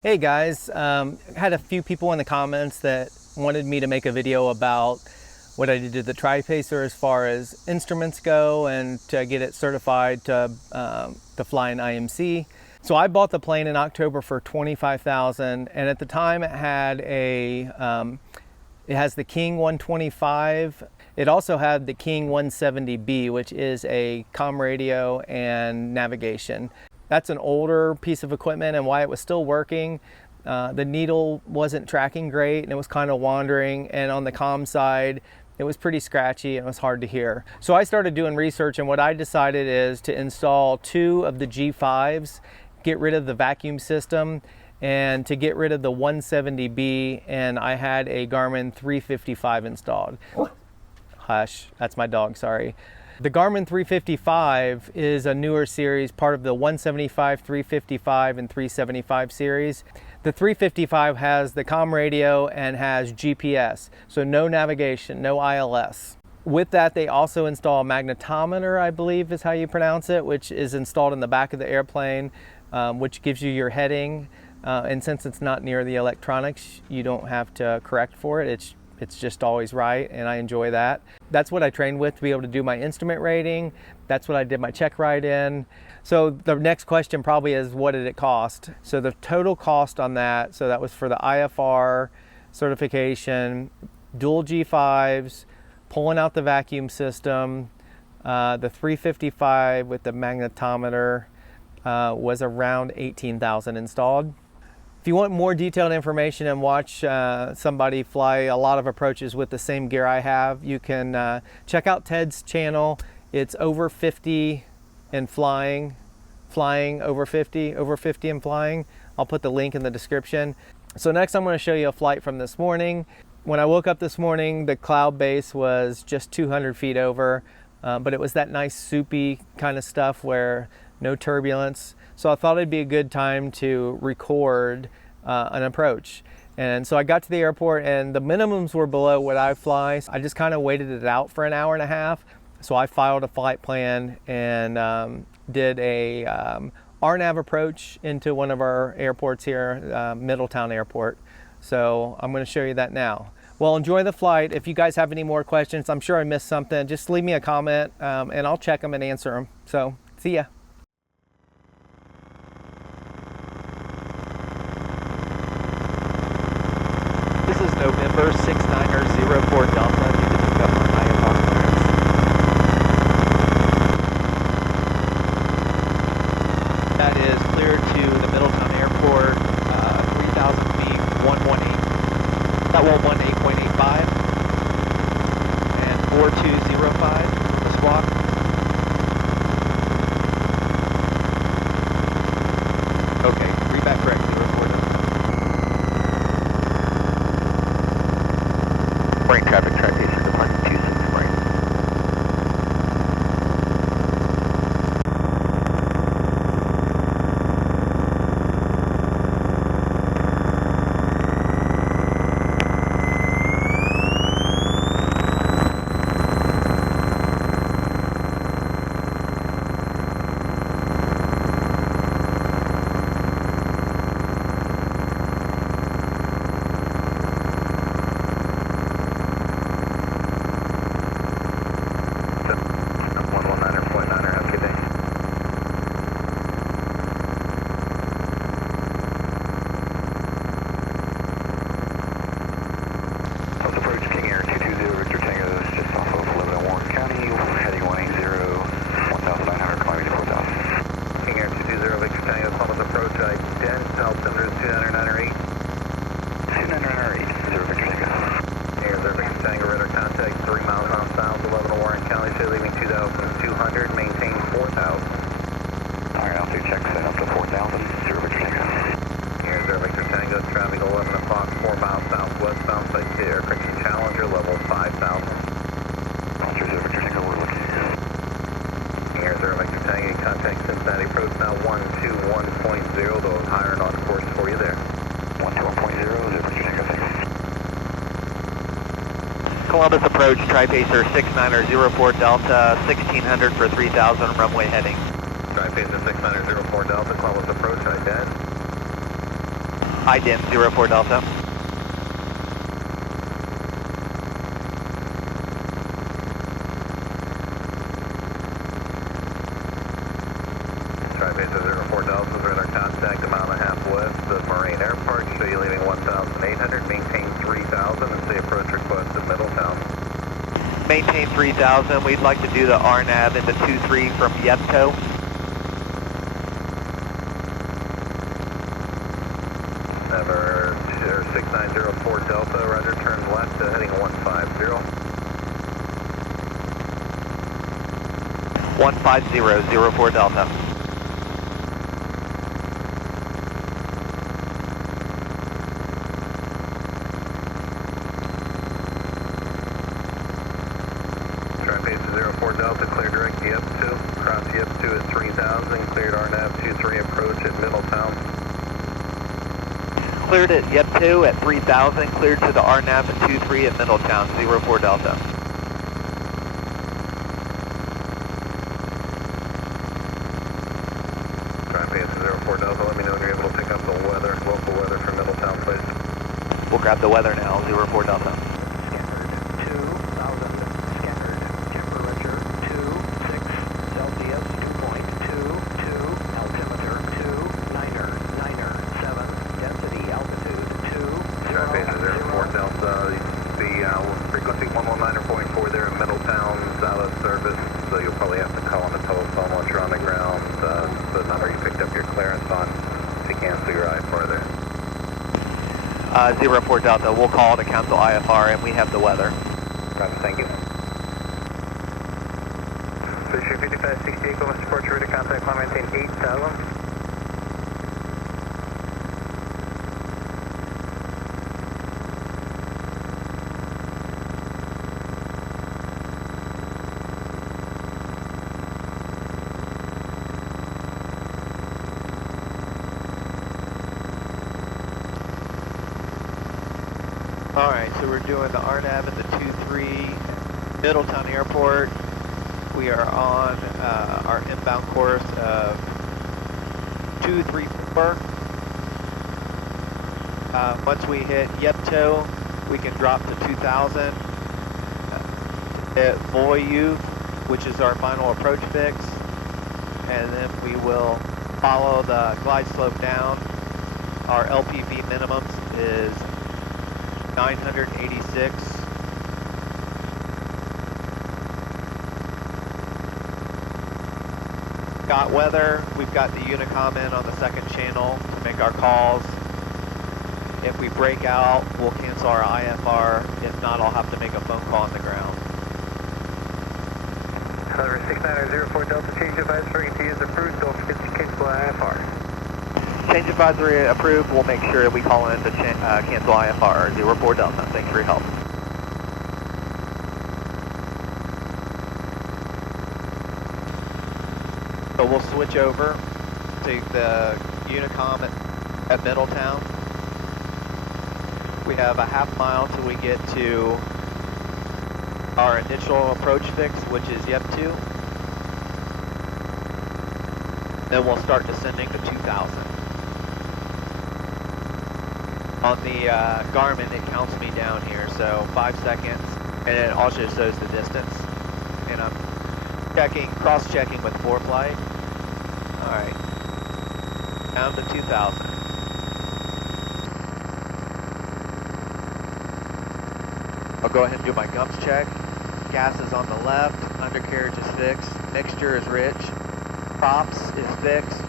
Hey guys, had a few people in the comments that wanted me to make a video about what I did to the Tri-Pacer as far as instruments go and to get it certified to fly an IMC. So I bought the plane in October for $25,000, and at the time it had it has the King 125. It also had the King 170B, which is a comm radio and navigation. That's an older piece of equipment, and while it was still working, the needle wasn't tracking great and it was kind of wandering, and on the comm side it was pretty scratchy and it was hard to hear. So I started doing research, and what I decided is to install 2 of the G5s, get rid of the vacuum system, and to get rid of the 170B, and I had a Garmin 355 installed. Hush, that's my dog, sorry. The Garmin 355 is a newer series, part of the 175, 355, and 375 series. The 355 has the comm radio and has GPS, so no navigation, no ILS. With that, they also install a magnetometer, I believe is how you pronounce it, which is installed in the back of the airplane, which gives you your heading. And since it's not near the electronics, you don't have to correct for it. It's just always right, and I enjoy that. That's what I trained with to be able to do my instrument rating. That's what I did my check ride in. So the next question probably is, what did it cost? So the total cost on that, so that was for the IFR certification, dual G5s, pulling out the vacuum system, the 355 with the magnetometer was around $18,000 installed. If you want more detailed information and watch somebody fly a lot of approaches with the same gear I have, you can check out Ted's channel. It's over 50 and flying over 50 and flying. I'll put the link in the description. So next I'm going to show you a flight from this morning. When I woke up this morning, the cloud base was just 200 feet over, but it was that nice soupy kind of stuff where no turbulence. So I thought it'd be a good time to record an approach. And so I got to the airport, and the minimums were below what I fly. So I just kind of waited it out for an hour and a half. So I filed a flight plan and did a RNAV approach into one of our airports here, Middletown Airport. So I'm going to show you that now. Well, enjoy the flight. If you guys have any more questions, I'm sure I missed something, just leave me a comment and I'll check them and answer them. So see ya. This is November 6904 Delta. I need to pick up my IFR clearance. That is clear to the Middletown Airport, 3,000 feet, 118. That 118.85 and 4205 the squawk. Okay, read back correctly. Morning traffic, Tri-Pacer, departing 26 morning. Columbus approach, Tri-Pacer 6904 Delta, 1600 for 3000, runway heading. Tri-Pacer 6904 Delta, Columbus approach, identified. IDIM 04 Delta. Tri-Base 04 Delta, radar contact a mile and a half west of Marine Airport. Show you leaving 1,800, maintain 3,000 and say approach request to Middletown. Maintain 3,000. We'd like to do the RNAV into 23 from Yepto. Number 6904 Delta, roger, turn left heading 150. 150 04 Delta. Tri-Base 04 Delta, clear direct Yep2, cross Yep2 at 3000, cleared RNAV 23 approach at Middletown. Cleared at Yep2 at 3,000, cleared to the RNAV at 23 at Middletown, 04 Delta. Tri-Base 04 Delta, let me know when you're able to pick up the weather, local weather for Middletown, please. We'll grab the weather now, 04 Delta. Scattered 2,000, scattered, temperature 26 Celsius, 2.22, altimeter 2,997, density altitude 2,000. Tri-Base 04 Delta, the frequency 119.4 there in Middletown is out of service, so you'll probably have to call on the telephone once you're on the ground. The number you picked up your clearance on to cancel your IFR there. 04 Delta, we'll call to cancel IFR and we have the weather. Roger, thank you. Fisher 5568, Mr. Porcher, ready to contact, climb, maintain 8,000. Alright, so we're doing the RNAV in the 23 Middletown Airport. We are on our inbound course of 234. Once we hit Yepto, we can drop to 2,000 at Voyu, which is our final approach fix, and then we will follow the glide slope down. Our LPV minimums is 986. Got weather. We've got the Unicom in on the second channel to make our calls. If we break out, we'll cancel our IFR. If not, I'll have to make a phone call on the ground. However, 6904 Delta, change advisory to use approved, don't forget to cancel IFR. Change advisory approved. We'll make sure we call in to cancel IFR 04 Delta. Thanks for your help. So we'll switch over to the Unicom at Middletown. We have a half mile till we get to our initial approach fix, which is Yep2. Then we'll start descending to 2,000. On the Garmin, it counts me down here, so 5 seconds, and it also shows the distance. And I'm cross-checking with ForeFlight. All right, down to 2,000. I'll go ahead and do my gumps check. Gas is on the left, undercarriage is fixed, mixture is rich, props is fixed,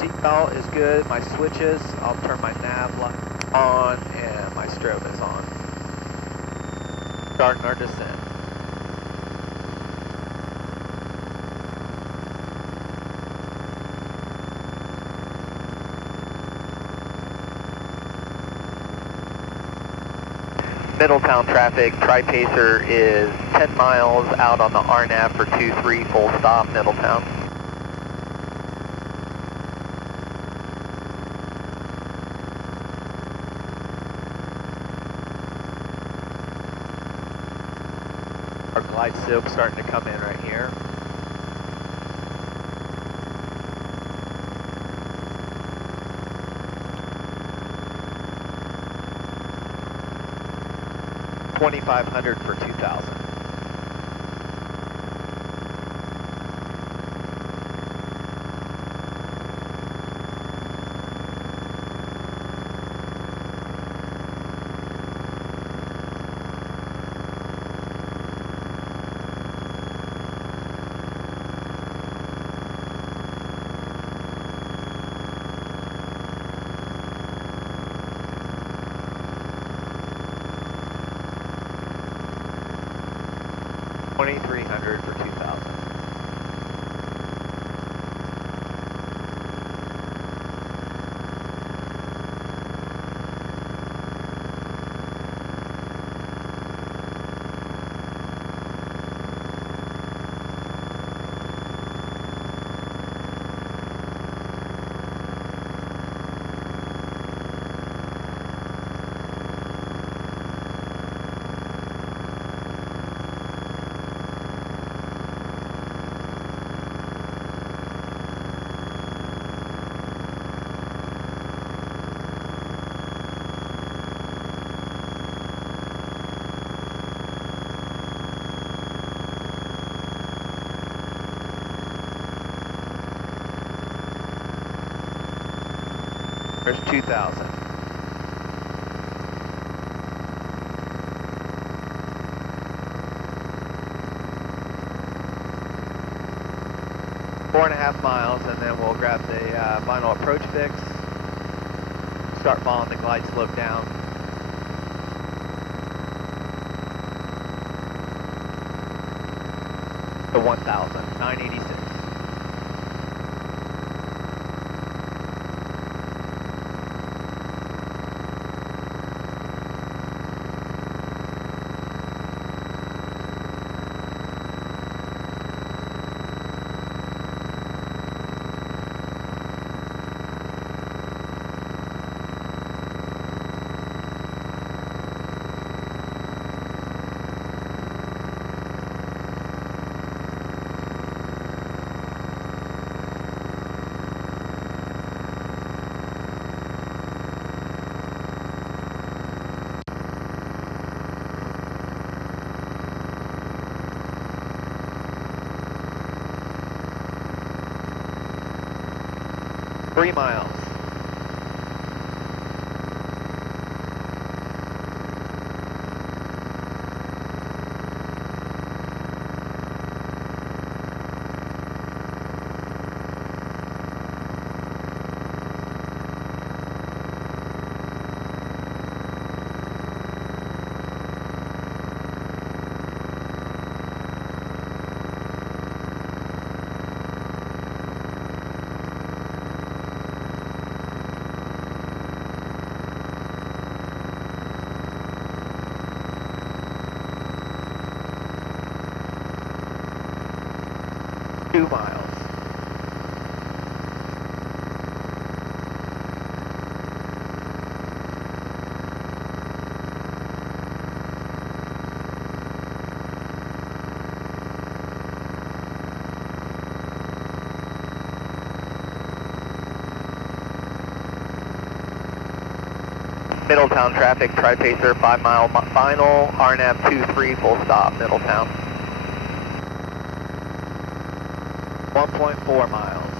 seatbelt is good, my switches, I'll turn my nav light on, and my strobe is on. Starting our descent. Middletown traffic, Tri-Pacer is 10 miles out on the RNAV for 23, full stop, Middletown. Our glide slope starting to come in right here. 2,500 for 2,000. $2,300 for 2,000. There's 2,000. Four and a half miles, and then we'll grab the final approach fix. Start following the glide slope down. To 1,000, 986. Three miles. Middletown traffic, Tri-Pacer, 5 mile final, RNAV 23, full stop, Middletown. 1.4 miles.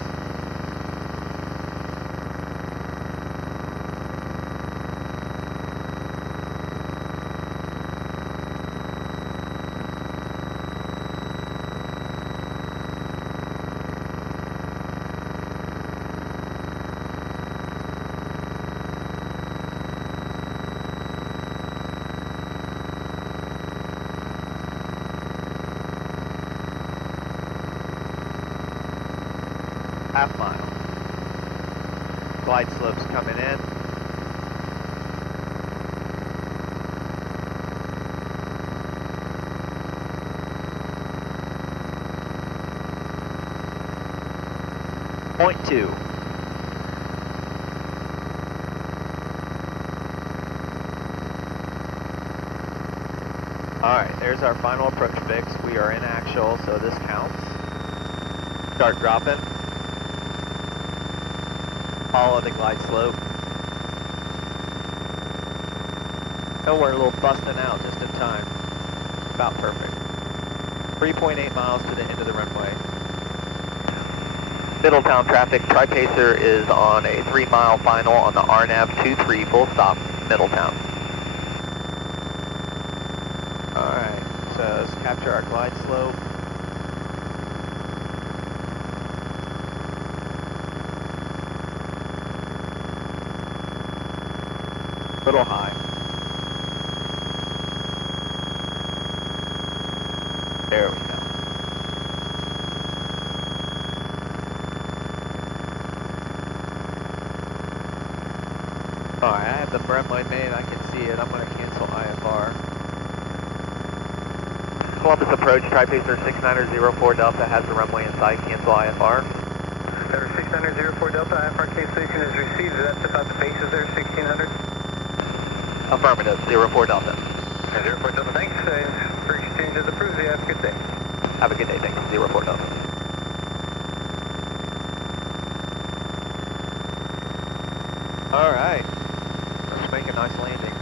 Half mile. Glide slopes coming in. Point 2. Alright, there's our final approach fix. We are in actual, so this counts. Start dropping. Follow the glide slope. And we're a little busting out just in time. About perfect. 3.8 miles to the end of the runway. Middletown traffic, Tri-Pacer is on a 3-mile final on the RNAV 23 full stop, Middletown. Alright, so let's capture our glide slope. Little high. There we go. Alright, I have the runway made, I can see it. I'm going to cancel IFR. Columbus approach, Tri-Pacer 6904 Delta has the runway in sight, cancel IFR. Center 6904 Delta, IFR K station is received. That's about the bases there, 1600. Affirmative, 04 Delta. 04 Delta, thanks. For exchange is approved. You have a good day. Have a good day, thanks. 04 Delta. Alright, let's make a nice landing.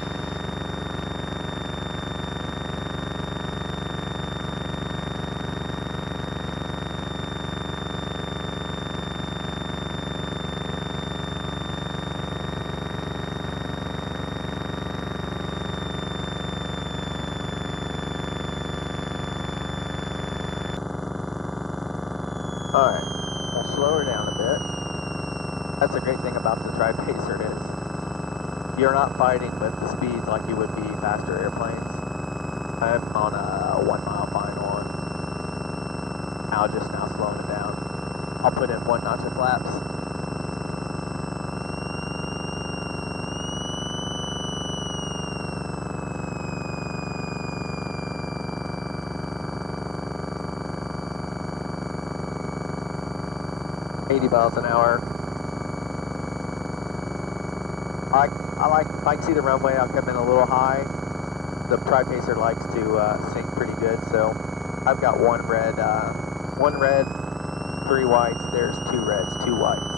Alright, we'll slow her down a bit. That's a great thing about the Tri-Pacer is you're not fighting with the speed like you would be faster airplanes. I'm on a 1-mile final and Al just now slowing it down. I'll put in 1 notch of flaps. $80 an hour. I like to see the runway. I'll come in a little high. The Tri-Pacer likes to sink pretty good, so I've got 1 red, 3 whites. There's 2 reds, 2 whites.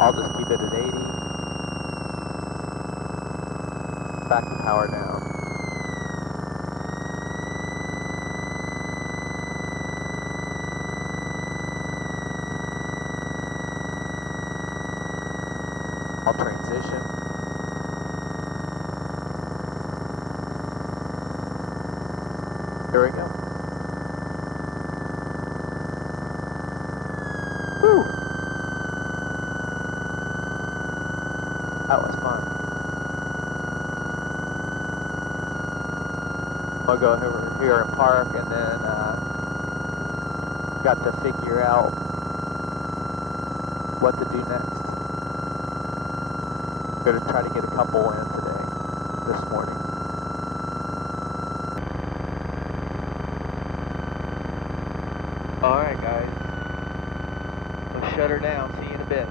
I'll just keep it at 80. Back to power down. I'll transition. Here we go. Whew. That was fun. I'll go over here and park and then got to figure out what to do next. Going to try to get a couple in today, this morning. Alright guys, let's shut her down, see you in a bit.